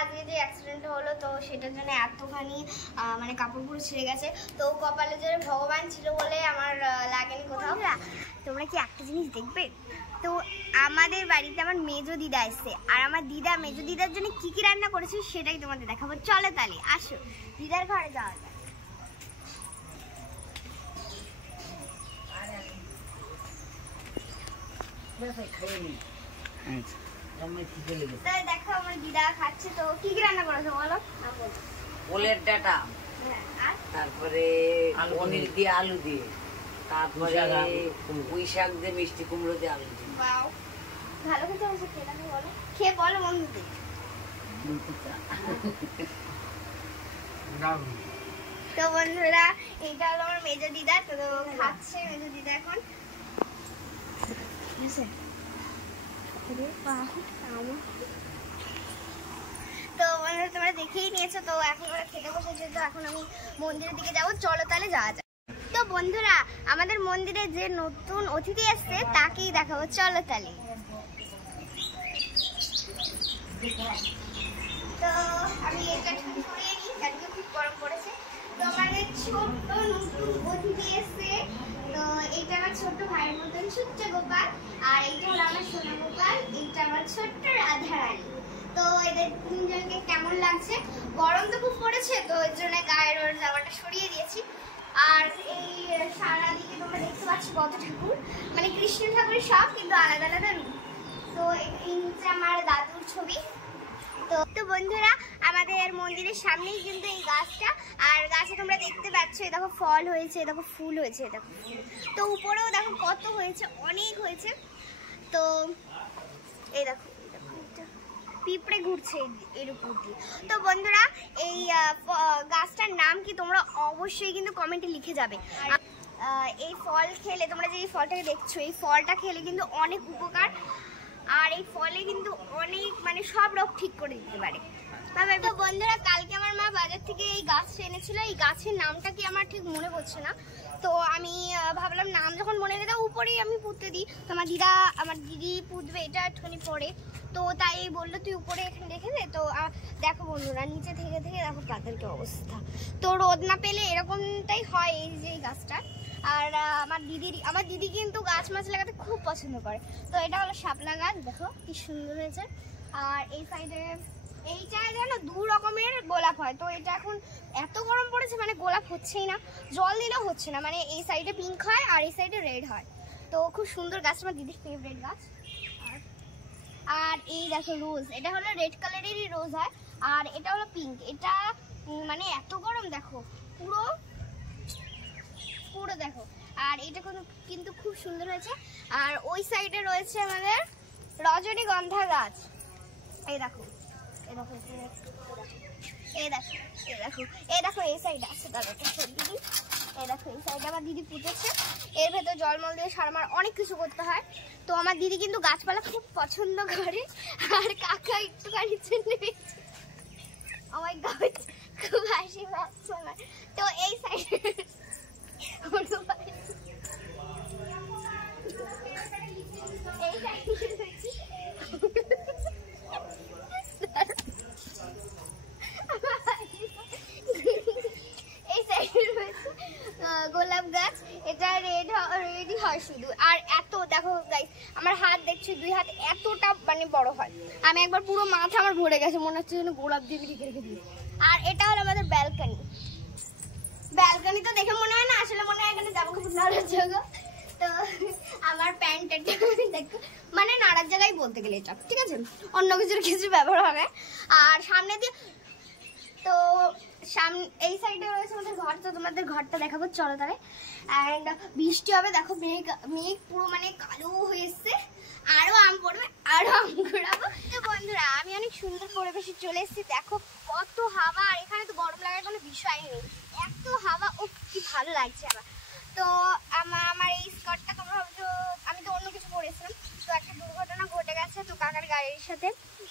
আজকে যে অ্যাক্সিডেন্টটা হলো তো সেটার জন্য এতখানি মানে কাপড় পুরো ছিঁড়ে গেছে। তো কপালে যে ভগবান ছিল বলে আমার লাগেনি কোথাও। তোমরা কি একটা জিনিস দেখবে, তো আমাদের বাড়িতে আমার মেজো দিদা এসছে, আর আমার দিদা মেজো দিদার জন্য কি কি রান্না করেছে সেটাই তোমাদের দেখাবো। চলো তাহলে আসো দিদার ঘরে যাওয়া যায়। দেখো আমার দিদা খাচ্ছে, তো কি কি রান্না করেছো বলো। ওলের ডাটা, তারপরে পনির দিয়ে আলু দিয়ে, তারপরে পুঁই শাক দিয়ে মিষ্টি কুমড়ো দিয়ে আলু দিয়ে। ভালো খেতে হয়েছে, বলো খেয়ে বলো বন্ধুদের। তো বন্ধুরা এইটা হলো আমার মেজো দিদা, তো খাচ্ছে মেজো দিদা এখন। তো বন্ধুরা তোমরা দেখেই নিয়েছো, তো এখন ওরা খেতে বসেছে, তো এখন আমি মন্দিরের দিকে যাবো। চলো তাহলে যাওয়া যাক। তো বন্ধুরা আমাদের মন্দিরে যে নতুন অতিথি আসছে তাকেই দেখাবো, চলো তাহলে। তো আমি এটা সরিয়ে নিই, আজকে খুব গরম পড়েছে। তো আমাদের ছোট্ট নতুন অতিথি এসছে, তো এইটা আমার ছোট্ট ভাইয়ের মতন সূর্য গোপাল, আর এইটা হলো আমার সোনা গোপাল, এইটা আমার ছোট্ট রাধারানী। তো এদের তিনজনকে কেমন লাগছে, গরম তো খুব পড়েছে তো এর জন্য গায়ের ওর জামাটা সরিয়ে দিয়েছি। আর এই সারা দিকে তোমরা দেখতে পাচ্ছ কত ঠাকুর, মানে কৃষ্ণ ঠাকুরের সব কিন্তু আলাদা আলাদা রূপ। তো এই নিচে আমার দাদুর ছবি। তো বন্ধুরা আমাদের মন্দিরের সামনেই কিন্তু এই গাছটা, আর গাছে তোমরা দেখতে পাচ্ছ এই দেখো ফল হয়েছে, দেখো ফুল হয়েছে, দেখো তো উপরেও দেখো কত হয়েছে, অনেক হয়েছে। তো এই দেখো পিঁপড়ে ঘুরছে এর উপর দিয়ে। তো বন্ধুরা এই গাছটার নাম কি তোমরা অবশ্যই কিন্তু কমেন্টে লিখে যাবে। এই ফল খেলে, তোমরা যে এই ফলটাকে দেখছো, এই ফলটা খেলে কিন্তু অনেক উপকার, আর এই ফলে কিন্তু অনেক মানে সব রোগ ঠিক করে দিতে পারে। তো বন্ধুরা কালকে আমার মা বাজার থেকে এই গাছ এনেছিল, এই গাছের নামটা কি আমার ঠিক মনে পড়ছে না, তো আমি ভাবলাম নাম যখন মনে রেখে উপরেই আমি পুঁততে দিই। তো আমার দিদি পুঁতবে এটা একটুখানি পরে, তো তাই বললো তুই উপরে এখানে রেখে দে। তো দেখো বন্ধুরা নিচে থেকে থেকে দেখো পাতার কি অবস্থা, তো রোদ না পেলে এরকমটাই হয় এই যে এই গাছটা। আর আমার দিদি কিন্তু গাছ মাছ লাগাতে খুব পছন্দ করে। তো এটা হলো শাপলা গাছ, দেখো কি সুন্দর হয়েছে। আর এই সাইডে এইটায় জানো 2 রকমের গোলাপ হয়, তো এটা এখন এত গরম পড়েছে মানে গোলাপ হচ্ছেই না, জল দিলেও হচ্ছে না, মানে এই সাইডে পিঙ্ক হয় আর এই সাইডে রেড হয়। তো খুব সুন্দর গাছ, আমার দিদির ফেভারিট গাছ। আর এই দেখো রোজ, এটা হলো রেড কালারেরই রোজ হয়, আর এটা হলো পিঙ্ক। এটা মানে এত গরম দেখো পুরো দেখো, আর এটা কিন্তু খুব সুন্দর হয়েছে। আর ওই সাইডে রয়েছে আমাদের রজনীগন্ধা গাছ, এই দেখো এই দেখো এই দেখো এই দেখো এই দেখো এই সাইডে আছে, দাদাটা দিদি এই দেখো এই সাইডে আমার দিদি পুঁতেছে। এর ভেতর জলমল দিয়ে সারমার অনেক কিছু করতে হয়। তো আমার দিদি কিন্তু গাছপালা খুব পছন্দ করে, আর কাকা একটুখানি আমার গাছ খুব হাসি পাচ্ছে আমার। তো এই সাইডে গোলাপ গাছ, এটা রেডই হয় শুধু। আর এত দেখো গাইস আমার হাত দেখছি, 2 হাত এতটা মানে বড় হয়, আমি একবার পুরো মাথা আমার ভরে গেছে, মনে হচ্ছে যেন গোলাপ দিয়ে ঢেকে রেখে দিই। আর এটা হলো আমাদের ব্যালকনি, ব্যালকনি তো দেখে মনে হয় না, আসলে মনে হয় এখানে জামা কাপড় নাড়ার জায়গা। তো আমার প্যান্ট দেখো মানে নাড়ার জায়গায় বলতে গেলে এটা, ঠিক আছে, অন্য কিছু ব্যবহার হবে। আর সামনে দিয়ে তো এই সাইডে রয়েছে আমাদের ঘর, তো তোমাদের ঘরটা দেখাবো চলো তাহলে। অ্যান্ড বৃষ্টি হবে, দেখো মেঘ পুরো মানে কালো হয়ে এসছে, আরো আম পড়বে, আরো আম ঘোরাবো। তো বন্ধুরা আমি অনেক সুন্দর পরিবেশে চলে এসেছি, দেখো কত হাওয়া, আর এখানে তো গরম লাগার কোনো বিষয় নেই, এত হাওয়া, ও কি ভালো লাগছে আমার। তো আমার এই স্কার্টটা তোমরা ভাবছো আমি তো অন্য কিছু পরেছিলাম, তো একটা দুর্ঘটনা ঘটে গেছে তো কাকার গাড়ির সাথে।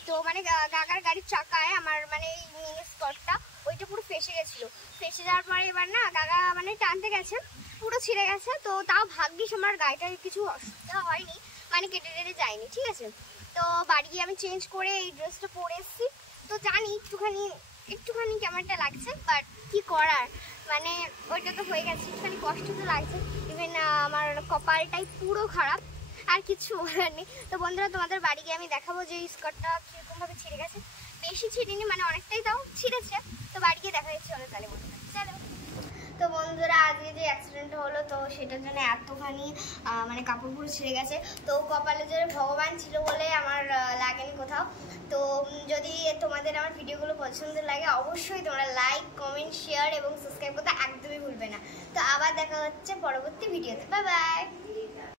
তো মানে কাকার গাড়ির চাকায় আমার মানে এই মিনি স্কার্টটা ওইটা পুরো ফেসে গেছিল, ফেসে যাওয়ার পরে এবার না কাকা মানে টানতে গেছে, পুরো ছিঁড়ে গেছে। তো তাও ভাগ্যিস আমার গাড়িটার কিছু অসুবিধা হয়নি, মানে কেটে যায়নি, ঠিক আছে। তো বাড়ি গিয়ে আমি চেঞ্জ করে এই ড্রেসটা পরে এসেছি। তো জানি একটুখানি কেমনটা লাগছে, বাট কি করার, মানে ওইটা তো হয়ে গেছে, একটুখানি কষ্ট তো লাগছে। ইভেন আমার কপালটাই পুরো খারাপ, আর কিছু বলার নেই। তো বন্ধুরা, তোমাদের বাড়ি গিয়ে আমি দেখাবো যে স্কার্টটা কীরকমভাবে ছিঁড়ে গেছে। বেশি ছিঁড়িনি, মানে অনেকটাই তাও ছিঁড়েছে। তো বাড়ি গিয়ে দেখা যাচ্ছে। চলো তাহলে বন্ধুরা, চলো। তো বন্ধুরা, আজকে যে অ্যাক্সিডেন্টটা হলো, তো সেটার জন্য এতখানি মানে কাপড় পুরো ছিঁড়ে গেছে। তো কপালে যে ভগবান ছিল বলে আমার লাগেনি কোথাও। তো যদি তোমাদের আমার ভিডিওগুলো পছন্দ লাগে, অবশ্যই তোমরা লাইক, কমেন্ট, শেয়ার এবং সাবস্ক্রাইব করতে একদমই ভুলবে না। তো আবার দেখা হচ্ছে পরবর্তী ভিডিওতে। Bye bye.